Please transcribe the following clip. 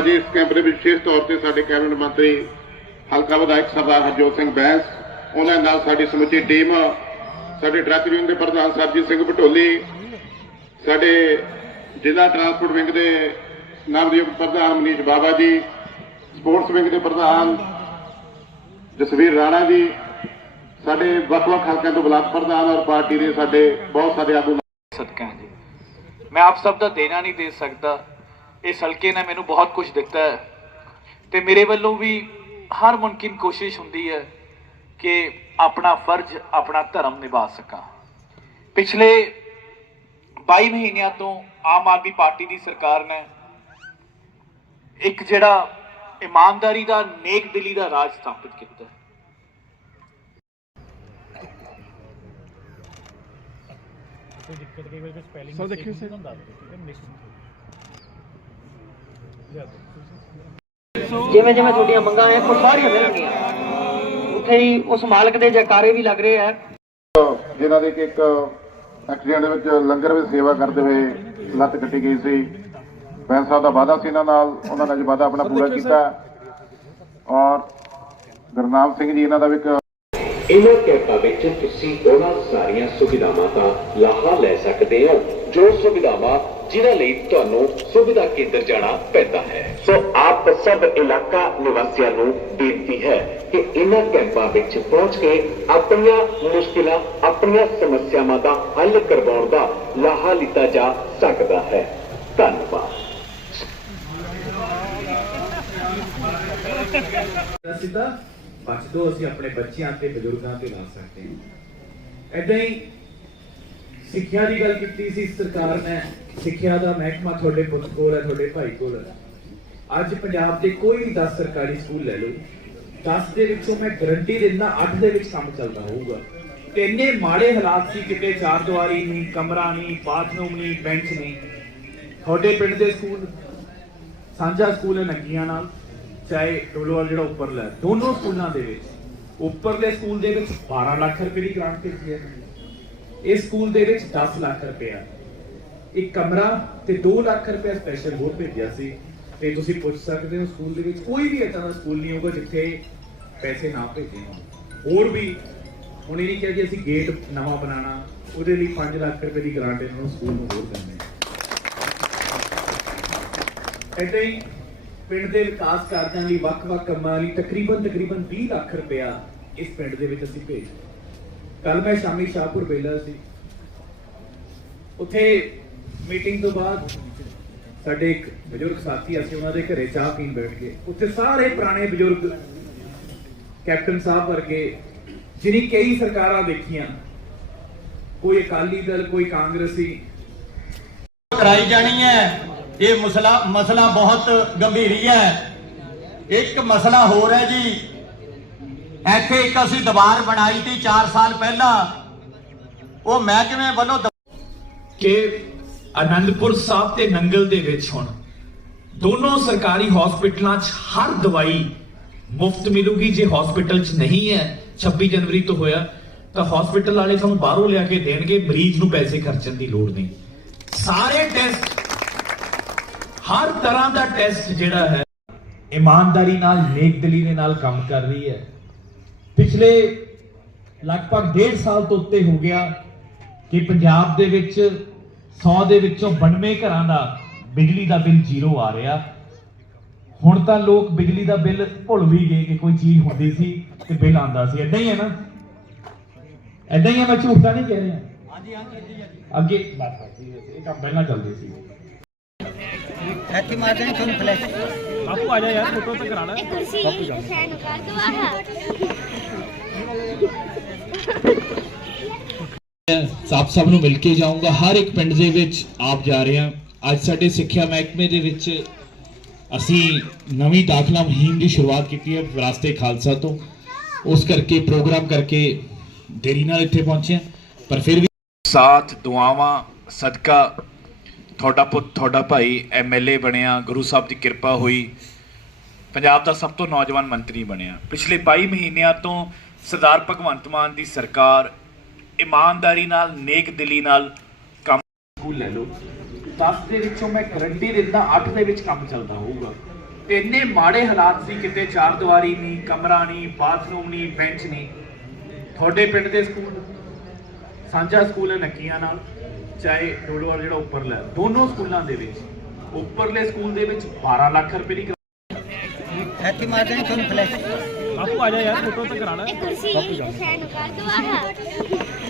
ਅੱਜ ਇਸ ਕੈਂਪ ਦੇ ਵਿੱਚ ਵਿਸ਼ੇਸ਼ ਤੌਰ ਤੇ ਸਾਡੇ ਕੈਬਨਿਟ ਮੰਤਰੀ ਹਲਕਾ ਵਿਧਾਇਕ ਸਰਦਾਰ ਹਰਜੋਤ ਸਿੰਘ ਬੈਂਸ, ਉਹਨਾਂ ਨਾਲ ਸਾਡੀ ਸਮੁੱਚੀ ਟੀਮ, ਸਾਡੇ ਟਰੱਕ ਯੂਨੀਅਨ ਦੇ ਪ੍ਰਧਾਨ ਸਰਜੀਤ ਸਿੰਘ ਭਟੋਲੀ, ਸਾਡੇ ਜ਼ਿਲ੍ਹਾ ਟਰਾਂਸਪੋਰਟ ਵਿੰਗ ਦੇ ਨਵਨਿਯੁਕਤ ਪ੍ਰਧਾਨ ਮਨੀਸ਼ ਬਾਬਾ ਜੀ, ਸਪੋਰਟਸ ਵਿੰਗ ਦੇ ਪ੍ਰਧਾਨ ਜਸਵੀਰ ਰਾਣਾ ਜੀ, ਸਾਡੇ ਵੱਖ-ਵੱਖ ਹਲਕਿਆਂ ਤੋਂ ਬਲਾਕ ਪ੍ਰਧਾਨ ਔਰ ਪਾਰਟੀ ਦੇ ਸਾਡੇ ਬਹੁਤ ਸਾਰੇ ਆਗੂ ਸਦਕਾ ਜੀ। ਮੈਂ ਆਪ ਸਭ ਦਾ ਦੇਣਾ ਨਹੀਂ ਦੇ ਸਕਦਾ। ਇਸ ਹਲਕੇ ਨੇ ਮੈਨੂੰ ਬਹੁਤ ਕੁਝ ਦਿੱਤਾ ਹੈ। ਤੇ ਮੇਰੇ ਵੱਲੋਂ ਵੀ ਹਰ ਮੁਮਕਿਨ ਕੋਸ਼ਿਸ਼ ਹੁੰਦੀ ਹੈ ਕਿ ਆਪਣਾ ਫਰਜ਼ ਆਪਣਾ ਧਰਮ ਨਿਭਾ ਸਕਾਂ। ਪਿਛਲੇ 22 ਮਹੀਨਿਆਂ ਤੋਂ ਆਮ ਆਦਮੀ ਪਾਰਟੀ ਦੀ ਸਰਕਾਰ ਨੇ ਇੱਕ ਜਿਹੜਾ ਇਮਾਨਦਾਰੀ ਦਾ ਨੇਕ ਦਿਲੀ ਦਾ ਰਾਜ ਸਥਾਪਿਤ ਕੀਤਾ ਹੈ। ਸਰ ਦੇਖਿਓ ਸਰ। ਜਿਵੇਂ ਜਿਵੇਂ ਤੁਹਾਡੀਆਂ ਮੰਗਾਂ ਹੈ ਉਹ ਸਾਰੀਆਂ ਮਿਲਣਗੀਆਂ। ਉੱਥੇ ਹੀ ਉਸ ਮਾਲਕ ਦੇ ਜੈਕਾਰੇ ਵੀ ਲੱਗ ਰਹੇ ਆ। ਜਿਨ੍ਹਾਂ ਦੇ ਕਿ ਇੱਕ ਐਕਸੀਡੈਂਟ ਦੇ ਵਿੱਚ ਲੰਗਰ ਵਿੱਚ ਸੇਵਾ ਕਰਦੇ ਹੋਏ ਲੱਤ ਕੱਟੀ ਗਈ ਸੀ। ਬੈਂਸ ਸਾਹਿਬ ਦਾ ਵਾਅਦਾ ਸੀ ਇਹਨਾਂ ਨਾਲ। ਉਹਨਾਂ ਨੇ ਅੱਜ ਵਾਅਦਾ ਆਪਣਾ ਪੂਰਾ ਕੀਤਾ। ਔਰ ਗੁਰਨਾਮ ਸਿੰਘ ਜੀ ਇਹਨਾਂ ਦਾ ਵੀ ਇੱਕ ਇਹਨਾਂ ਕੈਂਪਾਂ ਵਿੱਚ ਤੁਸੀਂ ਉਹਨਾਂ ਸਾਰੀਆਂ ਸੁਵਿਧਾਵਾਂ ਦਾ ਲਾਹਾ ਲੈ ਸਕਦੇ ਹੋ। ਜੋ ਸੁਵਿਧਾਵਾਂ ਜਿਨ੍ਹਾਂ ਲਈ ਤੁਹਾਨੂੰ ਸੁਵਿਧਾ ਕੇਂਦਰ ਜਾਣਾ ਪੈਂਦਾ ਹੈ। ਸੋ ਆਪ ਸਭ ਇਲਾਕਾ ਨਿਵਾਸੀਆਂ ਨੂੰ ਬੇਨਤੀ ਹੈ ਕਿ ਇਹਨਾਂ ਕੈਂਪਾਂ ਵਿੱਚ ਪਹੁੰਚ ਕੇ ਆਪਣੀਆਂ ਮੁਸ਼ਕਿਲਾਂ, ਆਪਣੀਆਂ ਸਮੱਸਿਆਵਾਂ ਦਾ ਹੱਲ ਕਰਵਾਉਣ ਦਾ ਲਾਹਾ ਲਿੱਤਾ ਜਾ ਸਕਦਾ ਹੈ। ਧੰਨਵਾਦ। ਸਿੱਧਾ, ਬਚ ਤੋਂ ਅਸੀਂ ਆਪਣੇ ਬੱਚਿਆਂ ਤੇ, ਬਜ਼ੁਰਗਾਂ ਤੇ ਲਾ ਸਕਦੇ ਹਾਂ। ਐਦਾਂ ਹੀ ਸਿੱਖਿਆ ਦੀ ਗੱਲ ਕੀਤੀ ਸੀ, ਸਰਕਾਰ ਨੇ ਸਿੱਖਿਆ ਦਾ ਮਹਿਕਮਾ ਤੁਹਾਡੇ ਪੁੱਤ ਕੋਲ ਹੈ ਤੁਹਾਡੇ ਭਾਈ ਕੋਲ ਹੈ। ਅੱਜ ਪੰਜਾਬ ਦੇ ਕੋਈ ਵੀ 10 ਸਰਕਾਰੀ ਸਕੂਲ ਲੈ ਲਓ 10 ਦੇ ਵਿੱਚੋਂ ਮੈਂ ਗਰੰਟੀ ਦਿੰਦਾ 8 ਦੇ ਵਿੱਚ ਕੰਮ ਚੱਲਦਾ ਹੋਊਗਾ। ਤੇ ਇੰਨੇ ਮਾੜੇ ਹਾਲਾਤ ਸੀ ਕਿਤੇ ਚਾਰ ਦੀਵਾਰੀ ਨਹੀਂ ਕਮਰਾ ਨਹੀਂ ਬਾਥਰੂਮ ਨਹੀਂ ਬੈਂਚ ਨਹੀਂ। ਤੁਹਾਡੇ ਪਿੰਡ ਦੇ ਸਕੂਲ ਸਾਂਝਾ ਸਕੂਲ ਹੈ ਨੱਗੀਆਂ ਨਾਲ ਚਾਹੇ ਡੋਲੋਵਾਲ ਜਿਹੜਾ ਉੱਪਰਲਾ ਹੈ, ਦੋਨੋਂ ਸਕੂਲਾਂ ਦੇ ਵਿੱਚ। ਉੱਪਰਲੇ ਸਕੂਲ ਦੇ ਵਿੱਚ 12 ਲੱਖ ਰੁਪਏ ਦੀ ਗ੍ਰਾਂਟ ਭੇਜੀ ਹੈ। ਇਸ ਸਕੂਲ ਦੇ ਵਿੱਚ 10 ਲੱਖ ਰੁਪਏ ਇੱਕ ਕਮਰਾ ਤੇ 2 ਲੱਖ ਰੁਪਏ ਸਪੈਸ਼ਲ ਹੋਰ ਭੇਜਿਆ ਸੀ। ਤੇ ਤੁਸੀਂ ਪੁੱਛ ਸਕਦੇ ਹੋ ਸਕੂਲ ਦੇ ਵਿੱਚ ਕੋਈ ਵੀ ਏਦਾਂ ਦਾ ਸਕੂਲ ਨਹੀਂ ਹੋਊਗਾ ਜਿੱਥੇ ਪੈਸੇ ਨਾ ਭੇਜੇ ਹੋਣ। ਹੋਰ ਵੀ, ਹੁਣ ਇਹ ਨਹੀਂ ਕਿਹਾ ਕਿ ਅਸੀਂ ਗੇਟ ਨਵਾਂ ਬਣਾਉਣਾ, ਉਹਦੇ ਲਈ 5 ਲੱਖ ਰੁਪਏ ਦੀ ਗ੍ਰਾਂਟ ਇਹਨਾਂ ਨੂੰ ਸਕੂਲ ਨੂੰ ਹੋਰ ਕਰਨੀ ਹੈ। ਹੀ ਪਿੰਡ ਦੇ ਵਿਕਾਸ ਕਾਰਜਾਂ ਲਈ ਵੱਖ-ਵੱਖ ਕੰਮਾਂ ਲਈ ਤਕਰੀਬਨ ਤਕਰੀਬਨ 20 ਲੱਖ ਰੁਪਇਆ ਇਸ ਪਿੰਡ ਦੇ ਵਿੱਚ ਅਸੀਂ ਭੇਜ ਕੱਲ ਮੈਂ ਸ਼ਾਮੀ ਸ਼ਾਹਪੁਰ ਬੇਲਾ ਸੀ। ਉੱਥੇ ਮੀਟਿੰਗ ਤੋਂ ਬਾਅਦ ਸਾਡੇ ਇੱਕ ਬਜ਼ੁਰਗ ਸਾਥੀ ਅਸੀਂ ਉਹਨਾਂ ਦੇ ਘਰੇ ਚਾਹ ਪੀਣ ਬੈਠ ਗਏ। ਉੱਥੇ ਸਾਰੇ ਪੁਰਾਣੇ ਬਜ਼ੁਰਗ ਕੈਪਟਨ ਸਾਹਿਬ ਵਰਗੇ ਜਿਨੀ ਕਈ ਸਰਕਾਰਾਂ ਦੇਖੀਆਂ ਕੋਈ ਅਕਾਲੀ ਦਲ ਕੋਈ ਕਾਂਗਰਸੀ। ਕਰਾਈ ਜਾਣੀ ਹੈ। ਇਹ ਮਸਲਾ ਮਸਲਾ ਬਹੁਤ ਗੰਭੀਰੀ ਹੈ ਇੱਕ ਮਸਲਾ ਹੋਰ ਹੈ ਜੀ। ਇੱਥੇ ਇੱਕ ਅਸੀਂ ਦੀਵਾਰ ਬਣਾਈ ਸੀ 4 ਸਾਲ ਪਹਿਲਾਂ। ਉਹ ਮਹਿਕਮੇ ਵੱਲੋਂ ਕਿ ਅਨੰਦਪੁਰ ਸਾਹਿਬ ਤੇ ਨੰਗਲ ਦੇ ਵਿੱਚ ਹੁਣ। ਦੋਨੋਂ ਸਰਕਾਰੀ ਹਸਪੀਟਲਾਂ 'ਚ ਹਰ ਦਵਾਈ ਮੁਫਤ ਮਿਲੂਗੀ, ਜੇ ਹਸਪੀਟਲ 'ਚ ਨਹੀਂ ਹੈ 26 ਜਨਵਰੀ ਤੋਂ ਹੋਇਆ, ਤਾਂ ਹਸਪੀਟਲ ਵਾਲੇ ਤੁਹਾਨੂੰ ਬਾਹਰੋਂ ਲਿਆ ਕੇ ਦੇਣਗੇ, ਮਰੀਜ਼ ਨੂੰ ਪੈਸੇ ਖਰਚਣ ਦੀ ਲੋੜ ਨਹੀਂ। ਸਾਰੇ ਟੈਸਟ ਹਰ ਤਰ੍ਹਾਂ ਦਾ ਟੈਸਟ ਜਿਹੜਾ ਹੈ, ਇਮਾਨਦਾਰੀ ਨਾਲ ਨੇਕਦਲੀ ਦੇ ਨਾਲ ਕੰਮ ਕਰ ਰਹੀ ਹੈ। ਪਿਛਲੇ ਲਗਭਗ 1.5 ਸਾਲ ਤੋਂ ਉੱਤੇ ਹੋ ਗਿਆ ਕਿ ਪੰਜਾਬ ਦੇ ਵਿੱਚ 100 ਦੇ ਵਿੱਚੋਂ 92 ਘਰਾਂ ਦਾ ਬਿਜਲੀ ਦਾ ਬਿੱਲ ਜ਼ੀਰੋ ਆ ਰਿਹਾ। ਹੁਣ ਤਾਂ ਲੋਕ ਬਿਜਲੀ ਦਾ ਬਿੱਲ ਭੁੱਲ ਵੀ ਗਏ ਕਿ ਕੋਈ ਚੀਜ਼ ਹੁੰਦੀ ਸੀ ਤੇ ਬਿੱਲ ਆਂਦਾ ਸੀ। ਐਦਾਂ ਹੀ ਹੈ ਨਾ? ਐਦਾਂ ਹੀ ਹੈ ਮੈਂ ਝੂਠ ਤਾਂ ਨਹੀਂ ਕਹਿ ਰਿਹਾ। ਹਾਂਜੀ ਹਾਂਜੀ ਅੱਗੇ ਬਸ ਇਹ ਕੰਮ ਪਹਿਲਾਂ ਚੱਲਦੇ ਸੀ। ਕੁਰਸੀ ਫੈਨ ਕਰ ਦਵਾਹਾ ਆਪ ਸਭ ਨੂੰ ਮਿਲ ਕੇ ਜਾਊਂਗਾ। ਹਰ ਇੱਕ ਪਿੰਡ ਦੇ ਵਿੱਚ ਆਪ ਜਾ ਰਹੇ। ਹਾਂ ਅੱਜ ਸਾਡੇ ਸਿੱਖਿਆ ਮਹਿਕਮੇ ਦੇ ਵਿੱਚ ਅਸੀਂ ਨਵੀਂ ਦਾਖਲਾ ਮੁਹਿੰਮ ਦੀ ਸ਼ੁਰੂਆਤ ਕੀਤੀ ਹੈ ਵਿਰਾਸਤੇ ਖਾਲਸਾ ਤੋਂ। ਉਸ ਕਰਕੇ ਪ੍ਰੋਗਰਾਮ ਕਰਕੇ ਦੇਰੀ ਨਾਲ ਇੱਥੇ ਪਹੁੰਚੇ ਪਰ ਫਿਰ ਵੀ ਸਾਥ, ਦੁਆਵਾਂ, ਸਦਕਾ, ਤੁਹਾਡਾ ਪੁੱਤ, ਤੁਹਾਡਾ ਭਾਈ ਐਮਐਲਏ ਬਣਿਆ, ਗੁਰੂ ਸਾਹਿਬ ਦੀ ਕਿਰਪਾ ਹੋਈ। ਪੰਜਾਬ ਦਾ ਸਭ ਤੋਂ ਨੌਜਵਾਨ ਮੰਤਰੀ ਬਣਿਆ। ਪਿਛਲੇ 22 ਮਹੀਨਿਆਂ ਤੋਂ ਸਰਦਾਰ ਭਗਵੰਤ ਮਾਨ ਦੀ ਸਰਕਾਰ ਇਮਾਨਦਾਰੀ ਨਾਲ ਨੇਕ ਦਿਲੀ ਨਾਲ ਕੰਮ ਸਕੂਲ ਲੈ ਲਓ। 10 ਦੇ ਵਿੱਚੋਂ ਮੈਂ ਗਰੰਟੀ ਦਿੰਦਾ 8 ਦੇ ਵਿੱਚ ਕੰਮ ਚੱਲਦਾ ਹੋਊਗਾ। ਇੰਨੇ ਮਾੜੇ ਹਾਲਾਤ ਸੀ ਕਿਤੇ ਚਾਰ ਦੀਵਾਰੀ ਨਹੀਂ ਕਮਰਾ ਨਹੀਂ ਬਾਥਰੂਮ ਨਹੀਂ ਬੈਂਚ ਨਹੀਂ। ਤੁਹਾਡੇ ਪਿੰਡ ਦੇ ਸਕੂਲ ਸਾਂਝਾ ਸਕੂਲ ਹੈ ਨੱਕੀਆਂ ਨਾਲ ਚਾਹੇ ਡੋਲੋਰ ਜਿਹੜਾ ਉੱਪਰਲਾ ਦੋਨੋਂ ਸਕੂਲਾਂ ਦੇ ਵਿੱਚ ਉੱਪਰਲੇ ਸਕੂਲ ਦੇ ਵਿੱਚ 12 ਲੱਖ ਰੁਪਏ ਦੀ ਇਹ ਕੁਰਸੀ ਇਹ ਫੈਨ ਕਰ ਦਵਾ